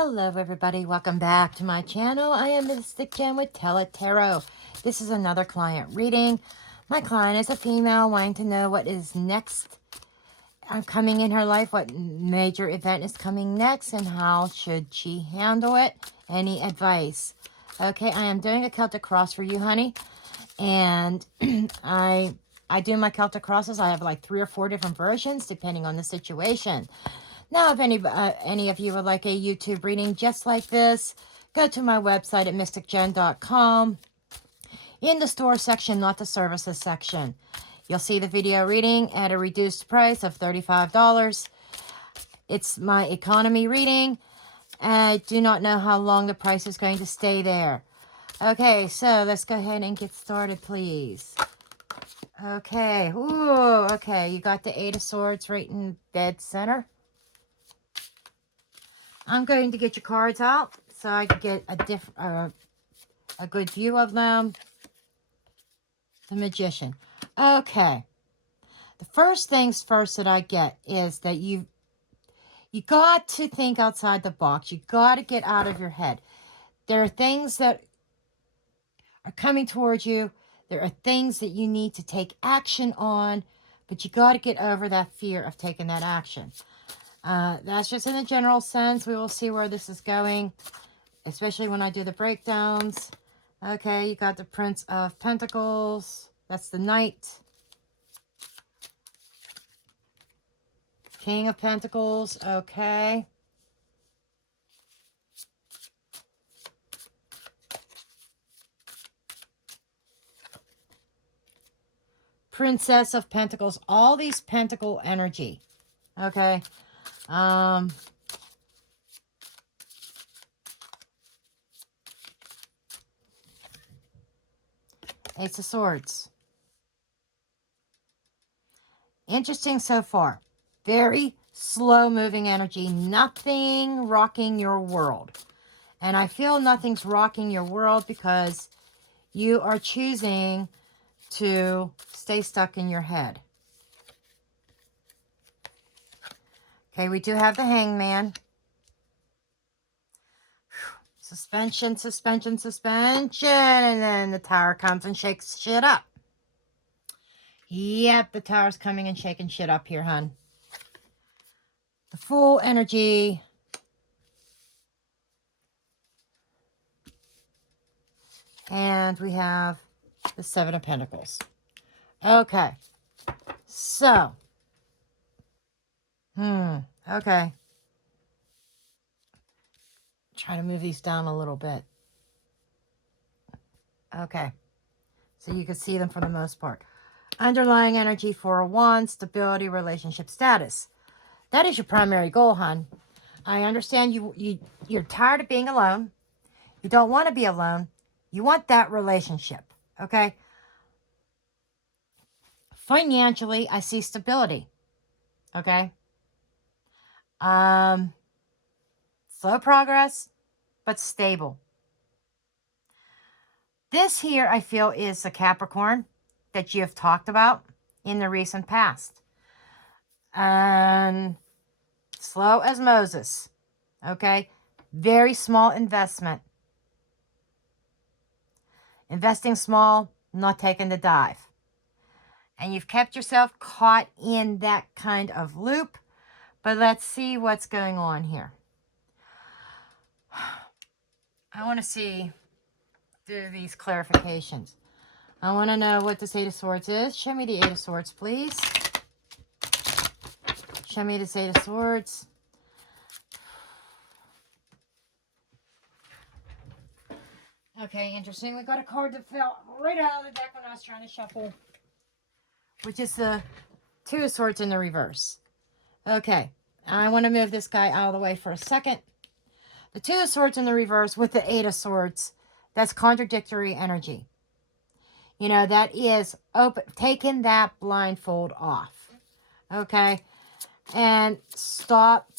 Hello everybody, welcome back to my channel. I am Mystic Jen with Tell It Tarot. This is another client reading. My client is a female wanting to know what is next coming in her life, what major event is coming next, and how should she handle it. Any advice? Okay, I am doing a Celtic cross for you, honey. And I do my Celtic crosses. I have like 3 or 4 different versions depending on the situation. Now, if any of you would like a YouTube reading just like this, go to my website at mysticjen.com. In the store section, not the services section, you'll see the video reading at a reduced price of $35. It's my economy reading. I do not know how long the price is going to stay there. Okay, so let's go ahead and get started, please. Okay, ooh, okay, you got the 8 of Swords right in dead center. I'm going to get your cards out so I can get a good view of them. The Magician. Okay. The first things first that I get is that you got to think outside the box. You got to get out of your head. There are things that are coming towards you. There are things that you need to take action on, but you got to get over that fear of taking that action. That's just in a general sense. We will see where this is going, especially when I do the breakdowns. Okay, you got the Prince of Pentacles. That's the Knight. King of Pentacles. Okay. Princess of Pentacles. All these pentacle energy. Okay. Ace of Swords. Interesting so far. Very slow moving energy. Nothing rocking your world. And I feel nothing's rocking your world because you are choosing to stay stuck in your head. Okay, we do have the Hangman. Suspension, suspension, suspension. And then the Tower comes and shakes shit up. Yep, the Tower's coming and shaking shit up here, hun. The Fool energy. And we have the 7 of Pentacles. Okay. So. Okay. Try to move these down a little bit. Okay. So you can see them for the most part. Underlying energy 4 of Wands, stability, relationship status. That is your primary goal, hon. I understand you're tired of being alone. You don't want to be alone. You want that relationship. Okay? Financially, I see stability. Okay? Slow progress, but stable. This here, I feel, is a Capricorn that you have talked about in the recent past. Slow as Moses. Okay? Very small investment. Investing small, not taking the dive. And you've kept yourself caught in that kind of loop. But let's see what's going on here. I want to see through these clarifications. I want to know what this 8 of Swords is. Show me the 8 of Swords, please. Show me this 8 of Swords. Okay, interesting. We got a card that fell right out of the deck when I was trying to shuffle, which is the 2 of Swords in the reverse. Okay, I want to move this guy out of the way for a second. The 2 of Swords in the reverse with the 8 of Swords, that's contradictory energy. You know, that is taking that blindfold off. Okay? And stop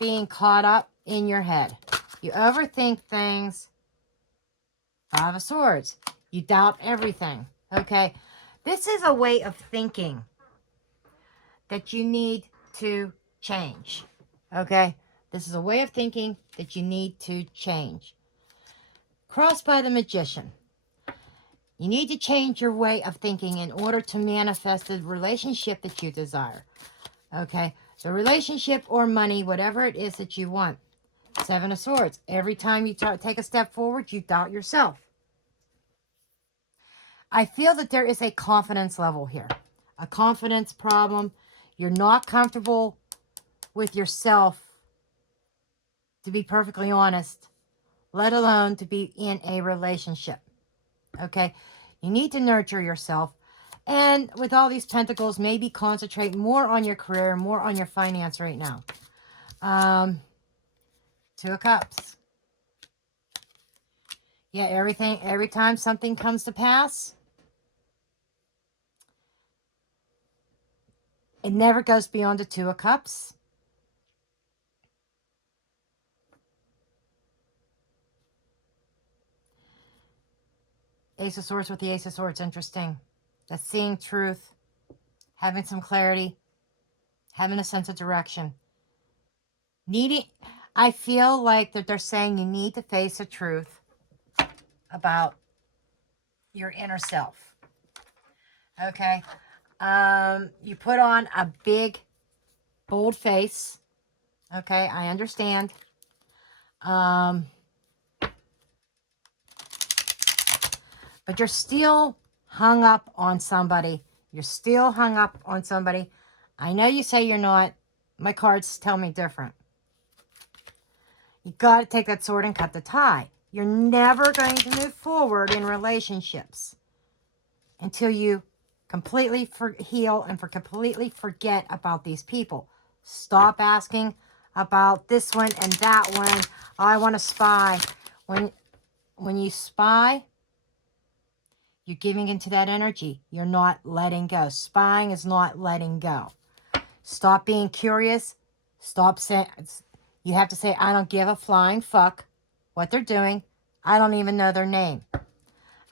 being caught up in your head. You overthink things. 5 of Swords. You doubt everything. Okay? This is a way of thinking that you need to change. Okay? This is a way of thinking that you need to change. Crossed by the Magician. You need to change your way of thinking in order to manifest the relationship that you desire. Okay? The relationship or money, whatever it is that you want. Seven of Swords. Every time you take a step forward, you doubt yourself. I feel that there is a confidence level here. A confidence problem. You're not comfortable with yourself, to be perfectly honest, let alone to be in a relationship. Okay? You need to nurture yourself. And with all these pentacles, maybe concentrate more on your career, more on your finance right now. Two of Cups. Yeah, every time something comes to pass, it never goes beyond the Two of Cups. Ace of Swords with the Ace of Swords, interesting. That's seeing truth, having some clarity, having a sense of direction. I feel like that they're saying you need to face the truth about your inner self. Okay? You put on a big, bold face. Okay, I understand. But you're still hung up on somebody. You're still hung up on somebody. I know you say you're not. My cards tell me different. You got to take that sword and cut the tie. You're never going to move forward in relationships until you completely heal and completely forget about these people. Stop asking about this one and that one. Oh, I want to spy. When you spy, you're giving into that energy. You're not letting go. Spying is not letting go. Stop being curious. Stop saying, you have to say, I don't give a flying fuck what they're doing. I don't even know their name.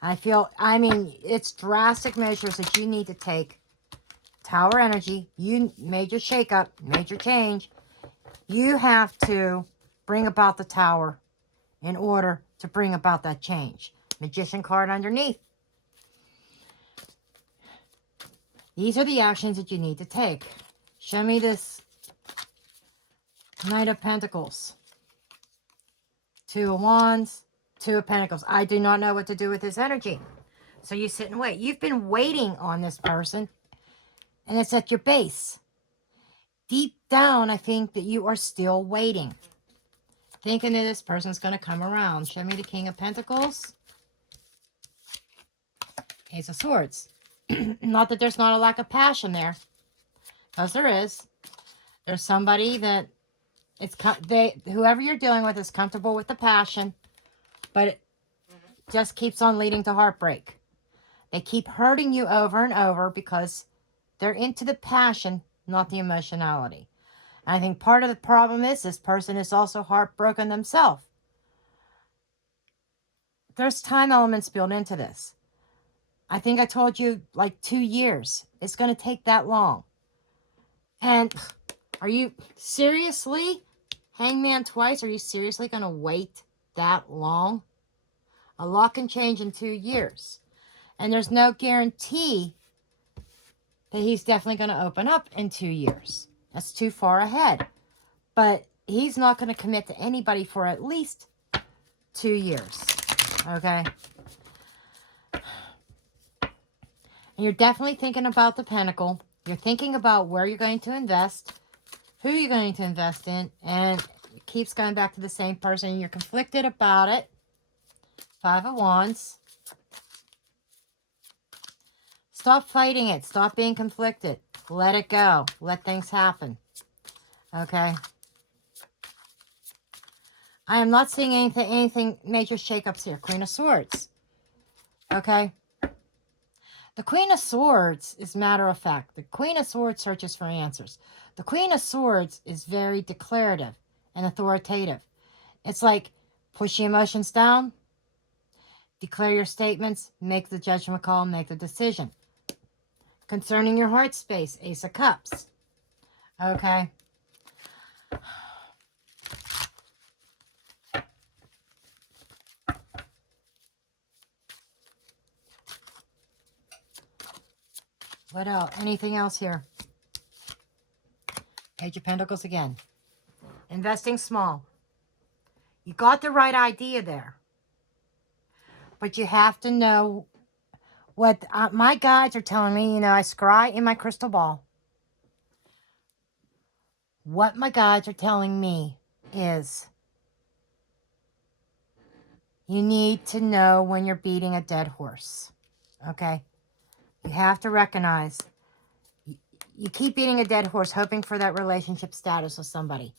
I mean, it's drastic measures that you need to take. Tower energy, major shakeup, major change. You have to bring about the Tower in order to bring about that change. Magician card underneath. These are the actions that you need to take. Show me this Knight of Pentacles. Two of Wands, Two of Pentacles. I do not know what to do with this energy. So you sit and wait. You've been waiting on this person, and it's at your base. Deep down, I think that you are still waiting. Thinking that this person's going to come around. Show me the King of Pentacles. Ace of Swords. Not that there's not a lack of passion there. Because there is. There's somebody that whoever you're dealing with is comfortable with the passion, but it just keeps on leading to heartbreak. They keep hurting you over and over because they're into the passion, not the emotionality. And I think part of the problem is this person is also heartbroken themselves. There's time elements built into this. I think I told you like 2 years. It's going to take that long. And are you seriously, Hangman twice, are you seriously going to wait that long? A lot can change in 2 years. And there's no guarantee that he's definitely going to open up in 2 years. That's too far ahead. But he's not going to commit to anybody for at least 2 years. Okay? And you're definitely thinking about the Pentacle. You're thinking about where you're going to invest, who you're going to invest in, and it keeps going back to the same person. You're conflicted about it. Five of Wands. Stop fighting it. Stop being conflicted. Let it go. Let things happen. Okay? I am not seeing anything major shakeups here. Queen of Swords. Okay? The Queen of Swords is matter of fact. The Queen of Swords searches for answers. The Queen of Swords is very declarative and authoritative. It's like, push your emotions down, declare your statements, make the judgment call, make the decision. Concerning your heart space, Ace of Cups. Okay. What else? Anything else here? Page of Pentacles again. Investing small. You got the right idea there. But you have to know what my guides are telling me. You know, I scry in my crystal ball. What my guides are telling me is you need to know when you're beating a dead horse. Okay? You have to recognize you keep beating a dead horse hoping for that relationship status with somebody.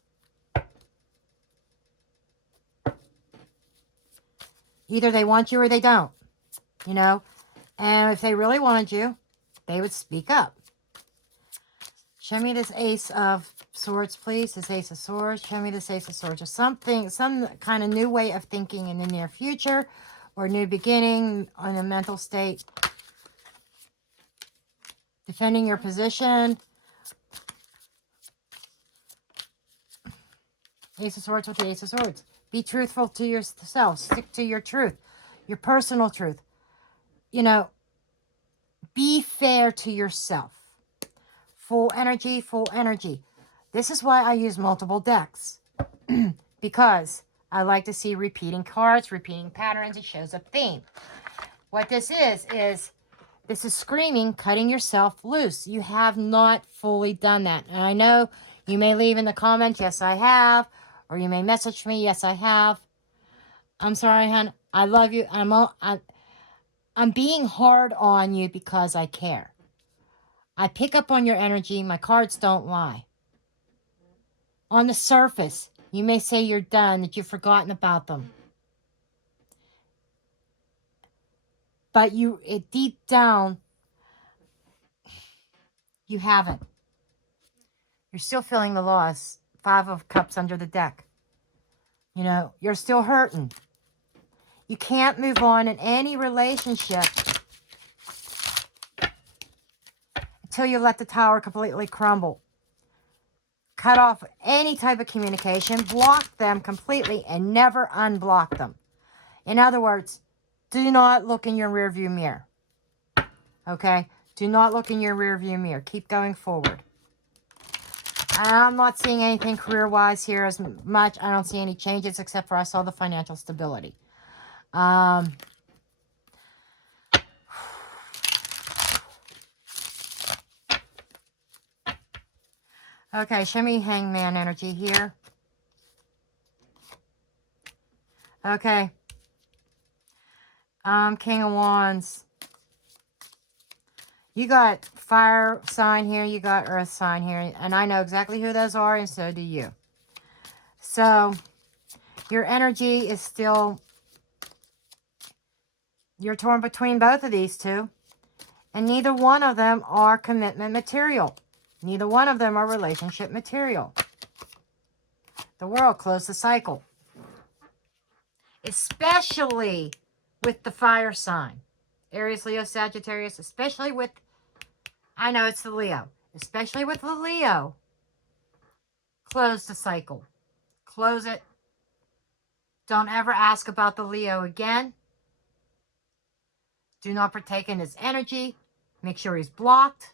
Either they want you or they don't, you know? And if they really wanted you, they would speak up. Show me this Ace of Swords, please. This Ace of Swords. Show me this Ace of Swords. Or something, some kind of new way of thinking in the near future or new beginning on a mental state. Defending your position. Ace of Swords with the Ace of Swords. Be truthful to yourself. Stick to your truth. Your personal truth. You know, be fair to yourself. Full energy, full energy. This is why I use multiple decks. Because I like to see repeating cards, repeating patterns. It shows a theme. What this is this is screaming, cutting yourself loose. You have not fully done that. And I know you may leave in the comments, yes, I have. Or you may message me, yes, I have. I'm sorry, hon. I love you. I'm being hard on you because I care. I pick up on your energy. My cards don't lie. On the surface, you may say you're done, that you've forgotten about them. But deep down, you haven't. You're still feeling the loss. 5 of Cups under the deck. You know, you're still hurting. You can't move on in any relationship until you let the tower completely crumble. Cut off any type of communication, block them completely, and never unblock them. In other words, do not look in your rearview mirror. Okay? Do not look in your rearview mirror. Keep going forward. I'm not seeing anything career-wise here as much. I don't see any changes except for I saw the financial stability. Okay, show me Hangman energy here. Okay. King of Wands. You got fire sign here, you got earth sign here, and I know exactly who those are, and so do you. So, your energy is still, you're torn between both of these two, and neither one of them are commitment material. Neither one of them are relationship material. The world closed the cycle. Especially with the fire sign. Aries, Leo, Sagittarius, especially with, I know it's the Leo, especially with the Leo, close the cycle. Close it. Don't ever ask about the Leo again. Do not partake in his energy. Make sure he's blocked.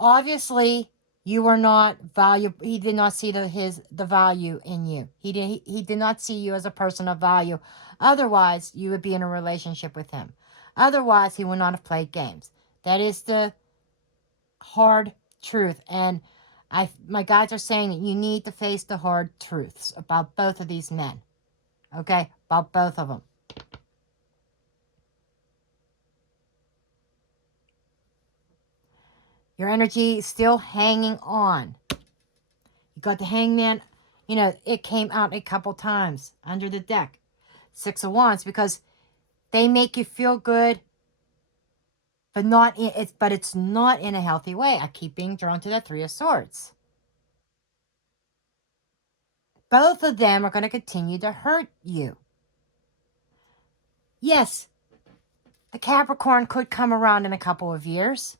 Obviously, you are not valuable. He did not see the value in you. He did not see you as a person of value. Otherwise, you would be in a relationship with him. Otherwise, he would not have played games. That is the hard truth. And my guides are saying that you need to face the hard truths about both of these men. Okay? About both of them. Your energy is still hanging on. You got the Hangman. You know, it came out a couple times under the deck. 6 of Wands, because they make you feel good, but it's not in a healthy way. I keep being drawn to that 3 of Swords. Both of them are going to continue to hurt you. Yes, the Capricorn could come around in a couple of years.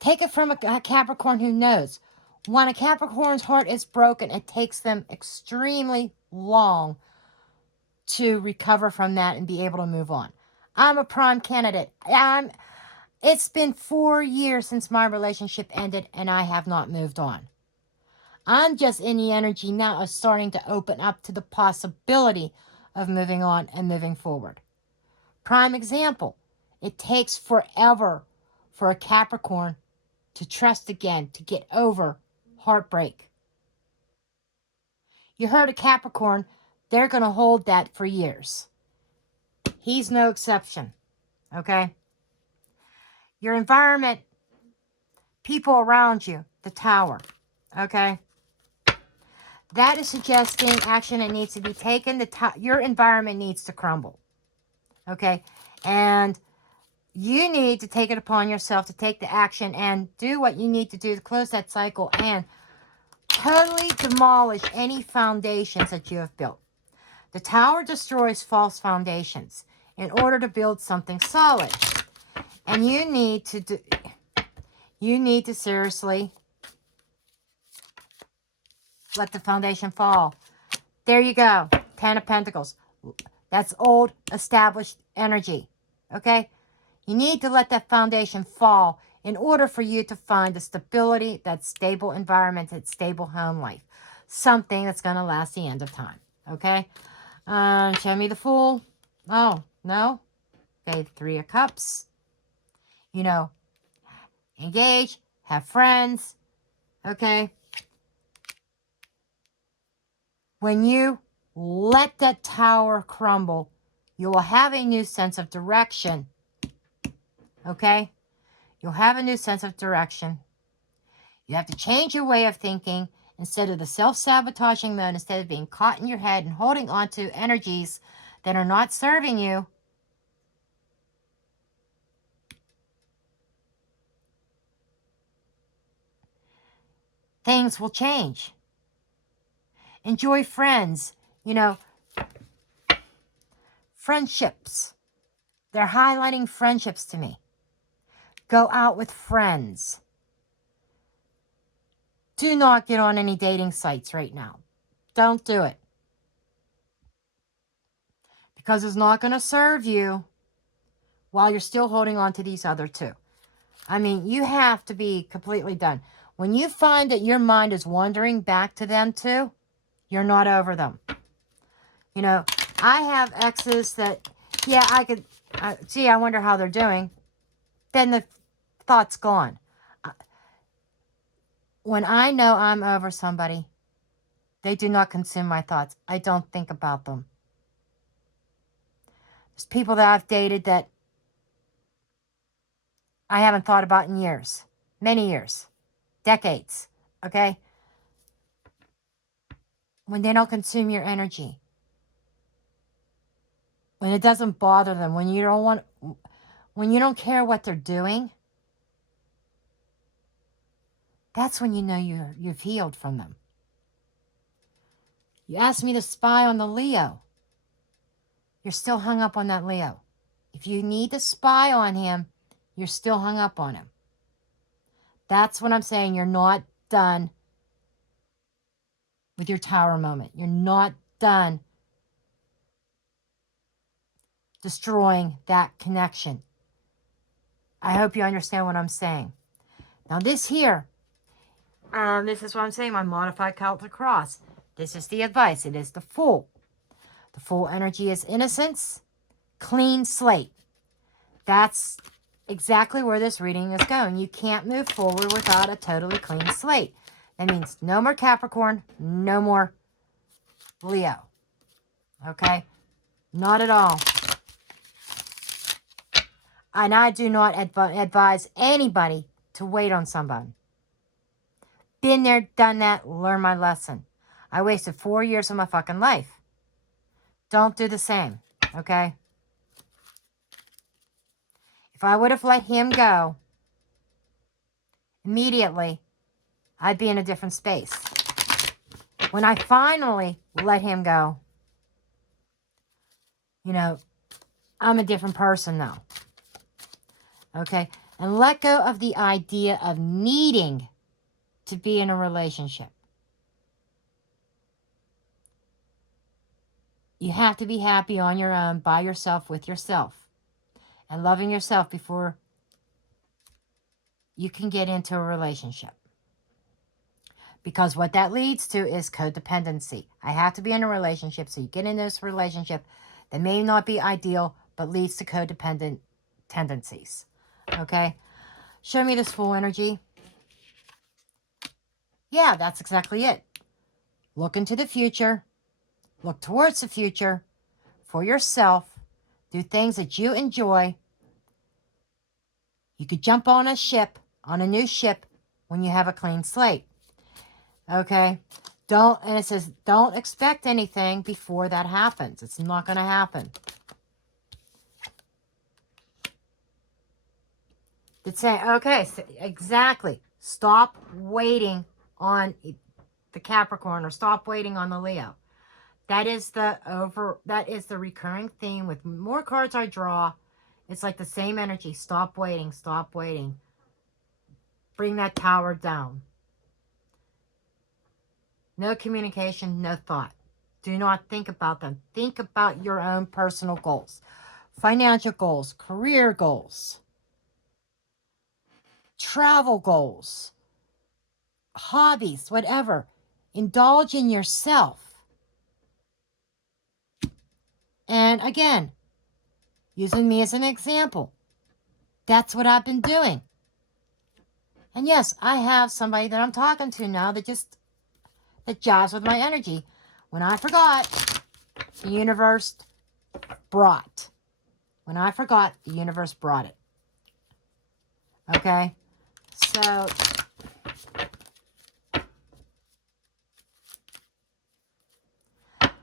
Take it from a Capricorn who knows. When a Capricorn's heart is broken, it takes them extremely long to recover from that and be able to move on. I'm a prime candidate. It's been 4 years since my relationship ended and I have not moved on. I'm just in the energy now of starting to open up to the possibility of moving on and moving forward. Prime example, it takes forever for a Capricorn to trust again, to get over heartbreak. You heard a Capricorn, they're going to hold that for years. He's no exception, okay? Your environment, people around you, the tower, okay? That is suggesting action that needs to be taken. Your environment needs to crumble, okay? And you need to take it upon yourself to take the action and do what you need to do to close that cycle and totally demolish any foundations that you have built. The tower destroys false foundations in order to build something solid. And you need to seriously let the foundation fall. There you go. 10 of Pentacles. That's old, established energy. Okay? You need to let that foundation fall in order for you to find the stability, that stable environment, that stable home life. Something that's going to last the end of time. Okay? Show me the Fool. Oh, no? Okay, 3 of Cups. You know, engage, have friends. Okay? When you let that tower crumble, you will have a new sense of direction. Okay? You'll have a new sense of direction. You have to change your way of thinking. Instead of the self-sabotaging mode, instead of being caught in your head and holding on to energies that are not serving you, things will change. Enjoy friends. You know, friendships. They're highlighting friendships to me. Go out with friends. Do not get on any dating sites right now. Don't do it. Because it's not going to serve you while you're still holding on to these other two. I mean, you have to be completely done. When you find that your mind is wandering back to them too, you're not over them. You know, I have exes that, yeah, I could, gee, I wonder how they're doing. Then the thought's gone. When I know I'm over somebody, they do not consume my thoughts. I don't think about them. There's people that I've dated that I haven't thought about in years. Many years. Decades. Okay? When they don't consume your energy. When it doesn't bother them. When you don't care what they're doing. That's when you know you've healed from them. You asked me to spy on the Leo. You're still hung up on that Leo. If you need to spy on him, you're still hung up on him. That's what I'm saying. You're not done with your tower moment. You're not done destroying that connection. I hope you understand what I'm saying. Now this here, this is what I'm saying, my modified Celtic cross. This is the advice. It is the Fool. The Fool energy is innocence, clean slate. That's exactly where this reading is going. You can't move forward without a totally clean slate. That means no more Capricorn, no more Leo. Okay? Not at all. And I do not advise anybody to wait on somebody. Been there, done that, learned my lesson. I wasted 4 years of my fucking life. Don't do the same, okay? If I would have let him go immediately, I'd be in a different space. When I finally let him go, you know, I'm a different person now. Okay? And let go of the idea of needing to be in a relationship. You have to be happy on your own, by yourself, with yourself. and loving yourself before you can get into a relationship. Because what that leads to is codependency. I have to be in a relationship, so you get in this relationship that may not be ideal, but leads to codependent tendencies. Okay? Show me this full energy. Yeah, that's exactly it. Look into the future. Look towards the future for yourself. Do things that you enjoy. You could jump on a ship, on a new ship, when you have a clean slate. Okay? And it says, don't expect anything before that happens. It's not going to happen. It's saying, okay, so exactly. Stop waiting on the Capricorn, or stop waiting on the Leo. That is the recurring theme with more cards I draw. It's like the same energy. Stop waiting, stop waiting. Bring that tower down. No communication, no thought. Do not think about them. Think about your own personal goals. Financial goals, career goals, travel goals, hobbies, whatever. Indulge in yourself. And again, using me as an example, that's what I've been doing. And yes, I have somebody that I'm talking to now that jives with my energy. When I forgot, the universe brought. When I forgot, the universe brought it. Okay? So,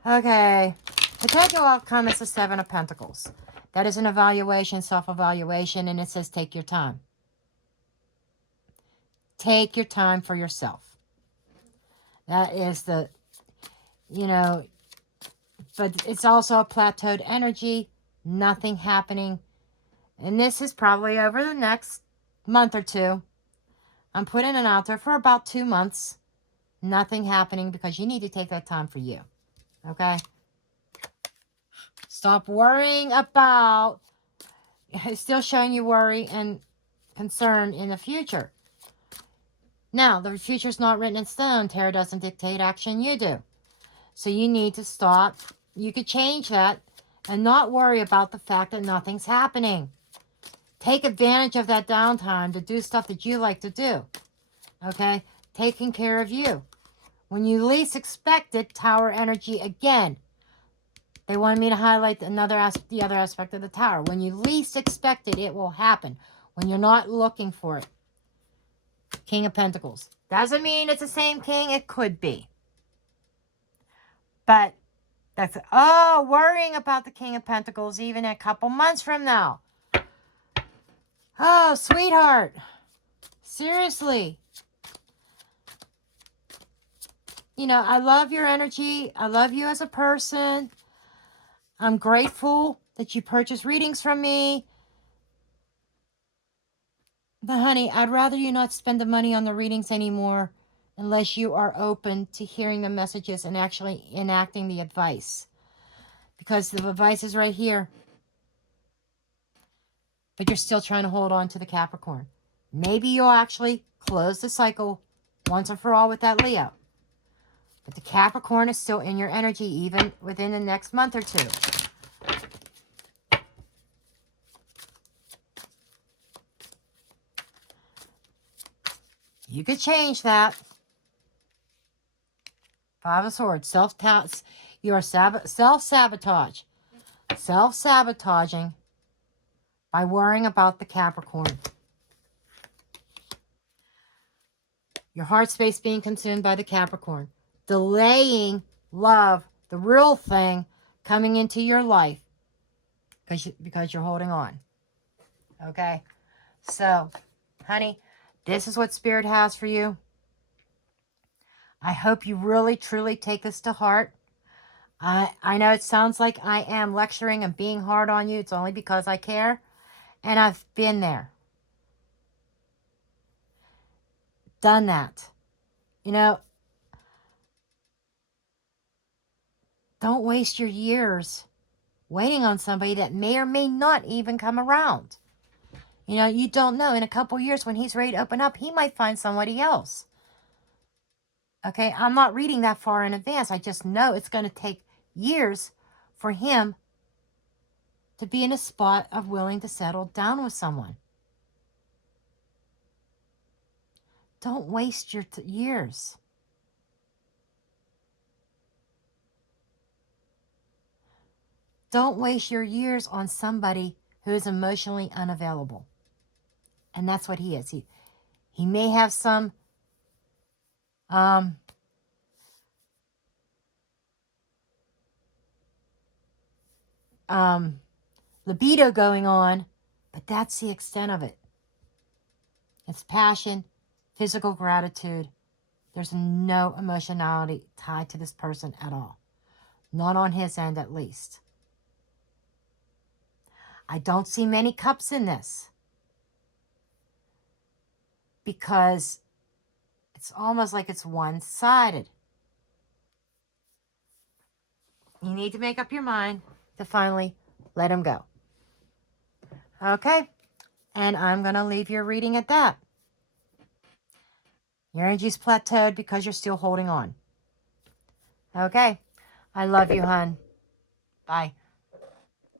okay. Potential outcome is the Seven of Pentacles. That is an evaluation, self-evaluation, and it says take your time. Take your time for yourself. That is the, but it's also a plateaued energy, nothing happening. And this is probably over the next month or two. I'm putting it out there for about 2 months. Nothing happening because you need to take that time for you. Okay? Stop worrying about, it's still showing you worry and concern in the future. Now, the future's not written in stone. Tarot doesn't dictate action, you do. So you need to stop. You could change that and not worry about the fact that nothing's happening. Take advantage of that downtime to do stuff that you like to do. Okay? Taking care of you. When you least expect it, Tower energy again. They wanted me to highlight the other aspect of the Tower. When you least expect it, it will happen. When you're not looking for it. King of Pentacles. Doesn't mean it's the same king. It could be. But that's, worrying about the King of Pentacles even a couple months from now. Oh, sweetheart. Seriously. I love your energy. I love you as a person. I'm grateful that you purchase readings from me. But honey, I'd rather you not spend the money on the readings anymore unless you are open to hearing the messages and actually enacting the advice. Because the advice is right here. But you're still trying to hold on to the Capricorn. Maybe you'll actually close the cycle once and for all with that Leo. But the Capricorn is still in your energy even within the next month or two. You could change that. Five of Swords. You are self-sabotage. Self-sabotaging by worrying about the Capricorn. Your heart space being consumed by the Capricorn. Delaying love, the real thing, coming into your life because you're holding on. Okay? So, honey, this is what Spirit has for you. I hope you really, truly take this to heart. I know it sounds like I am lecturing and being hard on you. It's only because I care. And I've been there. Done that. Don't waste your years waiting on somebody that may or may not even come around. You know, you don't know. In a couple years, when he's ready to open up, he might find somebody else. Okay, I'm not reading that far in advance. I just know it's going to take years for him to be in a spot of willing to settle down with someone. Don't waste your years. Don't waste your years on somebody who is emotionally unavailable. And that's what he is. He may have some libido going on, but that's the extent of it. It's passion, physical gratitude. There's no emotionality tied to this person at all. Not on his end, at least. I don't see many cups in this, because it's almost like it's one-sided. You need to make up your mind to finally let him go. Okay? And I'm going to leave your reading at that. Your energy's plateaued because you're still holding on. Okay? I love you, hon. Bye.